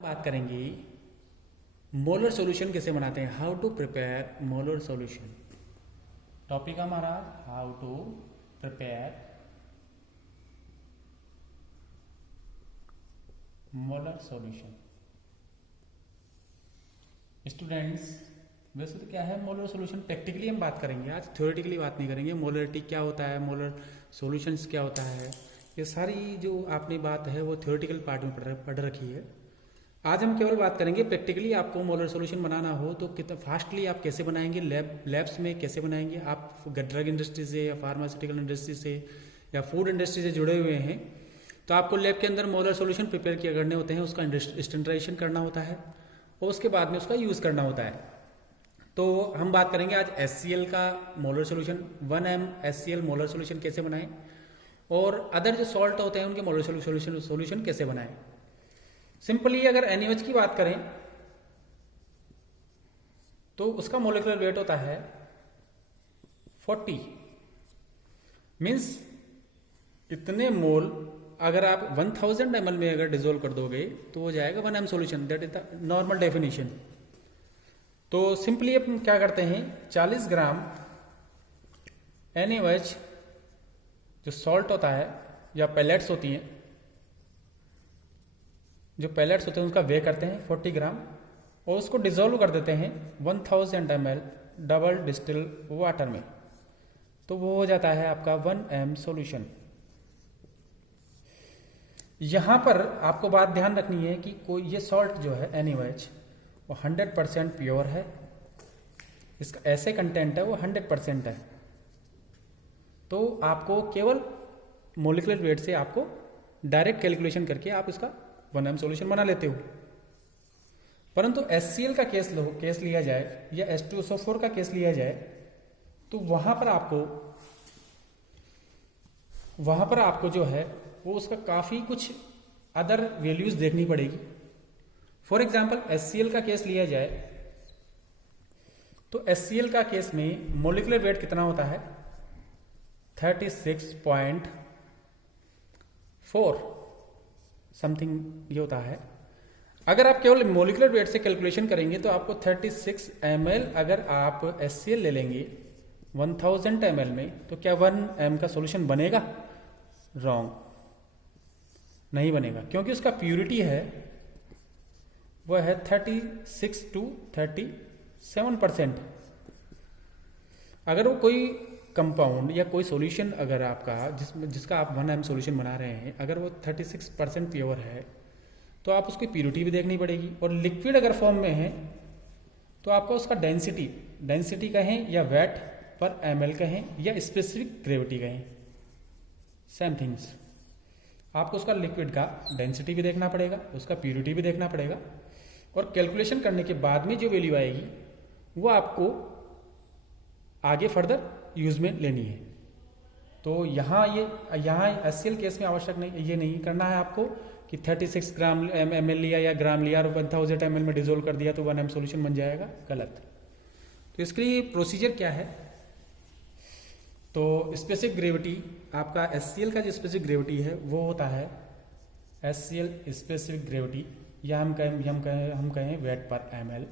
बात करेंगे molar solution कैसे बनाते हैं। How to prepare molar solution. Topic हमारा how to prepare molar solution. Students, वैसे तो क्या है मोलर सॉल्यूशन, प्रैक्टिकली हम बात करेंगे आज, थ्योरेटिकली बात नहीं करेंगे। मोलरिटी क्या होता है, मोलर सॉल्यूशंस क्या होता है, ये सारी जो आपने बात है वो थ्योरेटिकल पार्ट में पढ़ रखी है। आज हम केवल बात करेंगे प्रैक्टिकली आपको मोलर सॉल्यूशन बनाना हो तो कितना फास्टली आप कैसे बनाएंगे, लैब्स में कैसे बनाएंगे। आप ड्रग इंडस्ट्री से या फार्मास्यूटिकल इंडस्ट्री से या फूड इंडस्ट्री से जुड़े हुए हैं तो आपको लैब के अंदर मोलर सॉल्यूशन प्रिपेयर किया करने होते हैं, उसका स्टैंडर्डाइजेशन करना होता है और उसके बाद में उसका यूज़ करना होता है। तो हम बात करेंगे आज HCl का molar solution, 1m HCl molar solution कैसे बनाएं और अदर जो सॉल्ट होते हैं उनके मोलर सॉल्यूशन कैसे बनाएं। सिंपली अगर NaOH की बात करें तो उसका मोलिकुलर वेट होता है 40, मीन्स इतने मोल अगर आप 1000 ml में अगर डिजोल्व कर दोगे तो हो जाएगा 1m solution. That is the normal definition. तो सिंपली अपन क्या करते हैं, 40 ग्राम NaOH जो सॉल्ट होता है या पैलेट्स होती हैं, जो पैलेट्स होते हैं उसका वे करते हैं 40 ग्राम और उसको डिजोल्व कर देते हैं 1000 ml डबल डिस्टिल वाटर में, तो वो हो जाता है आपका 1m सॉल्यूशन। यहां पर आपको बात ध्यान रखनी है कि कोई ये सॉल्ट जो है NaOH वो 100% प्योर है, इसका ऐसे कंटेंट है वो 100% है। तो आपको केवल मोलिकुलर वेट से आपको डायरेक्ट कैलकुलेशन करके आप इसका 1m सॉल्यूशन बना लेते हो। परंतु HCl का केस लिया जाए या H2SO4 का केस लिया जाए तो वहां पर आपको जो है वो उसका काफी कुछ अदर वैल्यूज देखनी पड़ेगी। फॉर एग्जाम्पल HCl का केस लिया जाए तो HCl का केस में मोलिकुलर वेट कितना होता है 36.4 समथिंग ये होता है। अगर आप केवल मोलिकुलर वेट से कैलकुलेशन करेंगे तो आपको 36 ml अगर आप HCl ले लेंगे 1000 ml में तो क्या 1m का सॉल्यूशन बनेगा? रॉन्ग, नहीं बनेगा, क्योंकि उसका प्यूरिटी है वह है 36 to 37%। अगर वो कोई कंपाउंड या कोई सॉल्यूशन अगर आपका जिसका आप 1m सॉल्यूशन बना रहे हैं अगर वो 36% प्योर है तो आप उसकी प्यूरिटी भी देखनी पड़ेगी। और लिक्विड अगर फॉर्म में है तो आपको उसका डेंसिटी कहें या वेट पर ml कहें या स्पेसिफिक ग्रेविटी कहें, सेम थिंग्स। आपको उसका लिक्विड का डेंसिटी भी देखना पड़ेगा, उसका प्यूरिटी भी देखना पड़ेगा और कैलकुलेशन करने के बाद में जो वैल्यू आएगी वो आपको आगे फर्दर यूज में लेनी है। तो यहाँ HCl केस में आवश्यक नहीं, ये नहीं करना है आपको कि 36 ग्राम ml लिया या ग्राम लिया और 1000 ml में डिजोल्व कर दिया तो 1m सॉल्यूशन बन जाएगा, गलत। तो इसके लिए प्रोसीजर क्या है, तो स्पेसिफिक ग्रेविटी आपका HCl का जो स्पेसिफिक ग्रेविटी है वो होता है HCl स्पेसिफिक ग्रेविटी, या हम कहें वेट पर ml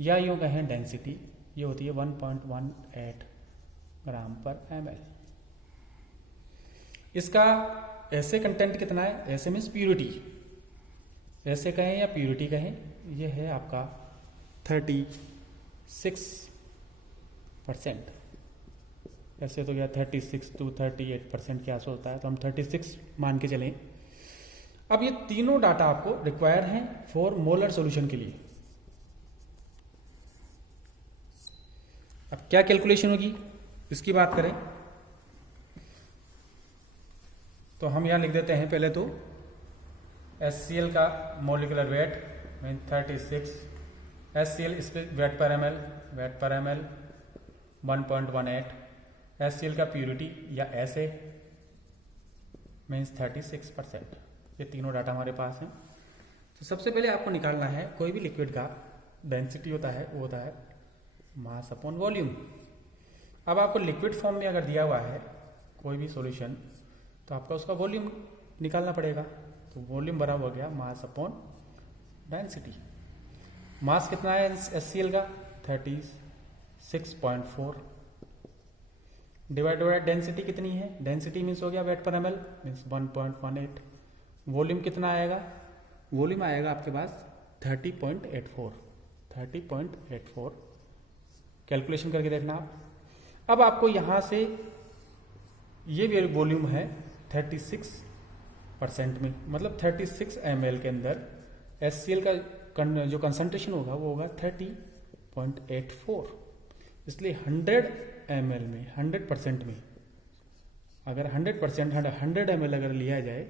या यूँ कहें डेंसिटी, ये होती है 1.18 ग्राम पर ml। इसका ऐसे कंटेंट कितना है, ऐसे मीन्स प्यूरिटी, ऐसे कहें या प्यूरिटी कहें, ये है आपका 36%। ऐसे तो क्या 36 to 38% के आसपास होता है, तो हम 36 मान के चलें। अब ये तीनों डाटा आपको रिक्वायर हैं फॉर मोलर सॉल्यूशन के लिए। अब क्या कैलकुलेशन होगी इसकी बात करें तो हम यहां लिख देते हैं पहले तो HCl का molecular weight mean 36, HCl weight पर ml 1.18, HCl का प्यूरिटी या ऐसे मीन्स 36%। ये तीनों डाटा हमारे पास हैं। तो सबसे पहले आपको निकालना है कोई भी लिक्विड का डेंसिटी होता है वो होता है मास अपॉन वॉल्यूम। अब आपको लिक्विड फॉर्म में अगर दिया हुआ है कोई भी सॉल्यूशन तो आपका उसका वॉल्यूम निकालना पड़ेगा। तो वॉल्यूम बराबर हो गया मास अपॉन डेंसिटी। मास कितना है HCl का 36.4 डिवाइड बाय डेंसिटी कितनी है, डेंसिटी मीन्स हो गया वेट पर ml मीन्स 1.18। वॉल्यूम कितना आएगा, वॉल्यूम आएगा आपके पास 30.84 कैलकुलेशन करके देखना आप। अब आपको यहां से ये वॉल्यूम है 36% में, मतलब 36 ml के अंदर HCl का जो कंसंट्रेशन होगा वो होगा 30.84। इसलिए 100 ml में 100% में अगर 100 ml अगर लिया जाए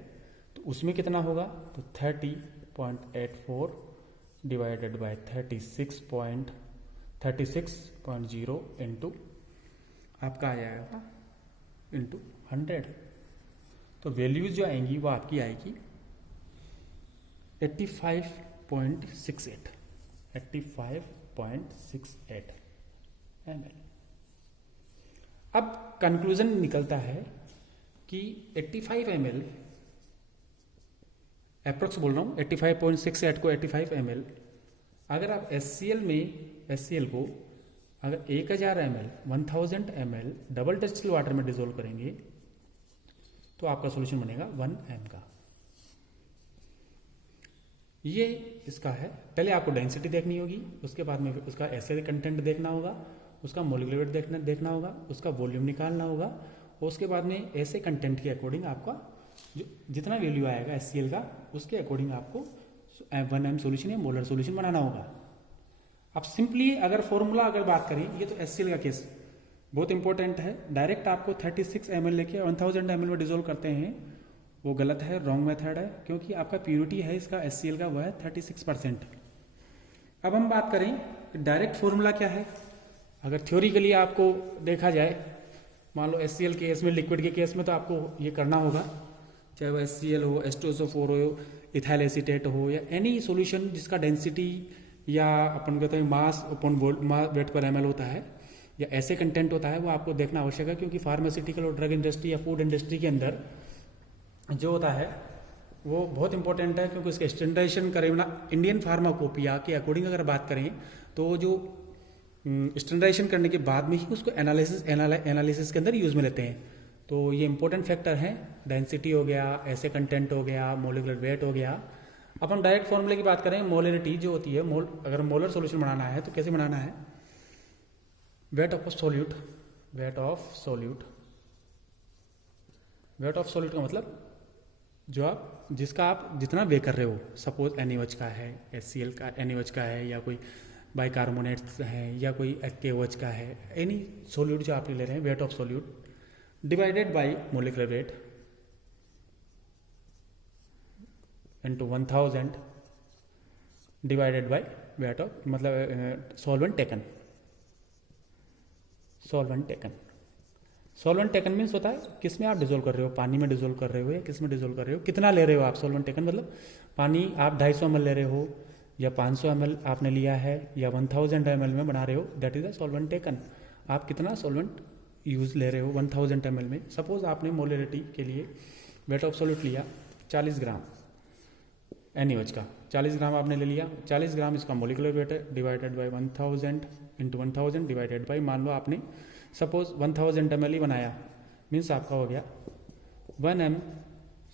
तो उसमें कितना होगा, तो 30.84 डिवाइडेड बाय 36.0 इंटू आपका आ जाएगा इंटू 100। तो वैल्यूज जो आएंगी वो आपकी आएगी 85.68 ml। अब कंक्लूजन निकलता है कि 85 ml अप्रोक्स बोल रहा हूं, 85.68 को 85 ml अगर आप HCl को अगर 1000 ml 1000 ml double distil water में डिसोल्व करेंगे तो आपका सॉल्यूशन बनेगा 1 m का। ये इसका है। पहले आपको डेंसिटी देखनी होगी, उसके बाद में उसका एसिड कंटेंट देखना होगा, उसका मोलिकुलर वेट देखना होगा, उसका वॉल्यूम निकालना होगा, और उसके बाद में ऐसे कंटेंट के अकॉर्डिंग आपका जो जितना वैल्यू आएगा HCl का उसके अकॉर्डिंग आपको 1 m सॉल्यूशन या मोलर सॉल्यूशन बनाना होगा। अब सिंपली अगर फॉर्मूला अगर बात करें, ये तो HCl का केस बहुत इंपॉर्टेंट है। डायरेक्ट आपको 36 ml लेके 1000 ml में डिसोल्व करते हैं, वो गलत है, रॉन्ग मेथड है, क्योंकि आपका प्योरिटी है इसका HCl का वो है 36%। अब हम बात करें डायरेक्ट फॉर्मूला क्या है। अगर थ्योरिकली आपको देखा जाए, मान लो HCl केस में, लिक्विड के केस में तो आपको ये करना होगा, चाहे वो HCl हो, H2SO4 हो, इथाइल एसीटेट हो, या एनी सॉल्यूशन जिसका डेंसिटी या अपन कहते हैं मास अपॉन वेट पर ml होता है या ऐसे कंटेंट होता है, वो आपको देखना आवश्यक है। क्योंकि फार्मास्यूटिकल और ड्रग इंडस्ट्री या फूड इंडस्ट्री के अंदर जो होता है वो बहुत इंपॉर्टेंट है, क्योंकि उसके स्टैंडर्डाइजेशन करें ना। इंडियन फार्माकोपिया के अकॉर्डिंग अगर बात करें तो जो स्टैंडर्डाइजेशन करने के बाद में ही उसको एनालिसिस के अंदर यूज में लेते हैं। तो ये इंपॉर्टेंट फैक्टर हैं, डेंसिटी हो गया, ऐसे कंटेंट हो गया, मोलिकुलर वेट हो गया। अब हम डायरेक्ट फॉर्मूले की बात करें, मोलरिटी जो होती है, अगर मोलर सॉल्यूशन बनाना है तो कैसे बनाना है, वेट ऑफ सॉल्यूट का मतलब जो आप जिसका आप जितना वे कर रहे हो, सपोज NaOH का है, HCl का NaOH का है, या कोई बाइकार्बोनेट्स है, या कोई KOH का है, एनी सॉल्यूट जो आप ले रहे हैं, weight of solute divided by molecular weight into 1000 divided by weight of, मतलब सॉल्वेंट टेकन मीन्स होता है किस में आप डिसोल्व कर रहे हो, पानी में डिसोल्व कर रहे हो या किस में डिसोल्व कर रहे हो, कितना ले रहे हो आप। सॉल्वेंट टेकन मतलब पानी आप 250 ml ले रहे हो या 500 ml आपने लिया है या 1000 ml में बना रहे हो, that is a solvent taken. आप कितना सॉल्वेंट यूज ले रहे हो 1000 ml में। सपोज आपने मोलरिटी के लिए वेट ऑफ सॉल्यूट लिया 40 ग्राम NaOH का, 40 ग्राम आपने ले लिया, 40 ग्राम इसका मोलिकुलर वेट है, divided by 1000 into 1000 divided by, मान लो आपने सपोज 1000 ml ही बनाया, मीन्स आपका हो गया 1 m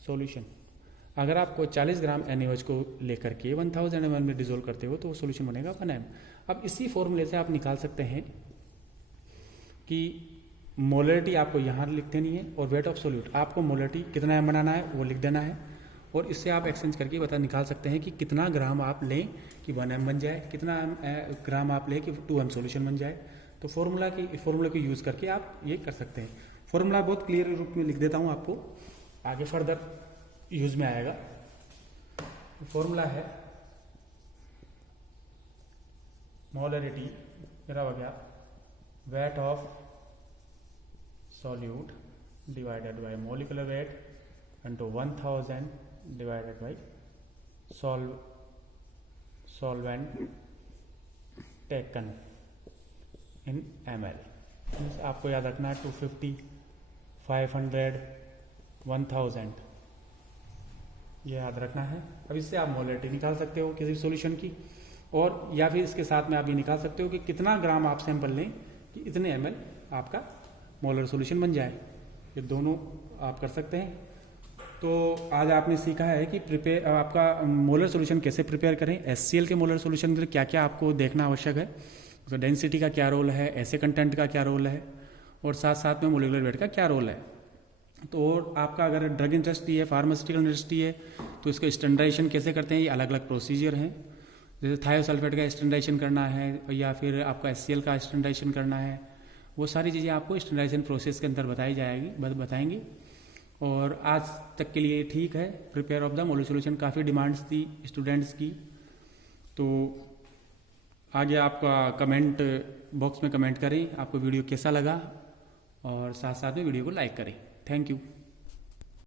सॉल्यूशन। अगर आपको 40 ग्राम NaOH को लेकर के 1000 ml में डिसोल्व करते हो तो वो सॉल्यूशन बनेगा 1 m। अब इसी फॉर्मूले से आप निकाल सकते हैं कि मोलरिटी आपको यहाँ लिख देनी है और वेट ऑफ सॉल्यूट आपको मोलरिटी कितना m बनाना है वो लिख देना है, और इससे आप एक्सचेंज करके निकाल सकते हैं कि कितना ग्राम आप लें कि 1 m बन जाए, कितना ग्राम आप लें कि 2 m सॉल्यूशन बन जाए। तो फॉर्मूला को यूज़ करके आप ये कर सकते हैं। फॉर्मूला बहुत क्लियर रूप में लिख देता हूँ आपको, आगे फर्दर यूज में आएगा। फॉर्मूला है मोलरिटी, मेरा हो गया weight of solute divided by molecular weight into 1000 divided by solvent taken in ml। आपको याद रखना है 250, 500, 1000 ये याद रखना है। अब इससे आप मोलरिटी निकाल सकते हो किसी भी सॉल्यूशन की, और या फिर इसके साथ में आप ये निकाल सकते हो कि कितना ग्राम आप सैंपल लें कि इतने ml आपका मोलर सॉल्यूशन बन जाए। ये दोनों आप कर सकते हैं। तो आज आपने सीखा है कि प्रिपेयर आपका मोलर सॉल्यूशन कैसे प्रिपेयर करें, HCl के मोलर सॉल्यूशन के क्या क्या आपको देखना आवश्यक है, तो डेंसिटी का क्या रोल है, ऐसे कंटेंट का क्या रोल है, और साथ साथ में मोलिकुलर वेट का क्या रोल है। तो और आपका अगर ड्रग इंडस्ट्री है, फार्मास्यूटिकल इंडस्ट्री है, तो इसका स्टैंडर्डाइजेशन कैसे करते हैं, ये अलग अलग प्रोसीजर हैं। जैसे थायोसल्फेट का स्टैंडर्डाइजेशन करना है या फिर आपका HCl का स्टैंडर्डाइजेशन करना है, वो सारी चीज़ें आपको स्टैंडर्डाइजेशन प्रोसेस के अंदर बताएंगे। और आज तक के लिए ठीक है। Prepare of the molar solution काफ़ी डिमांड्स थी स्टूडेंट्स की। तो आगे आपका कमेंट बॉक्स में कमेंट करें आपको वीडियो कैसा लगा, और साथ साथ में वीडियो को लाइक करें। Thank you.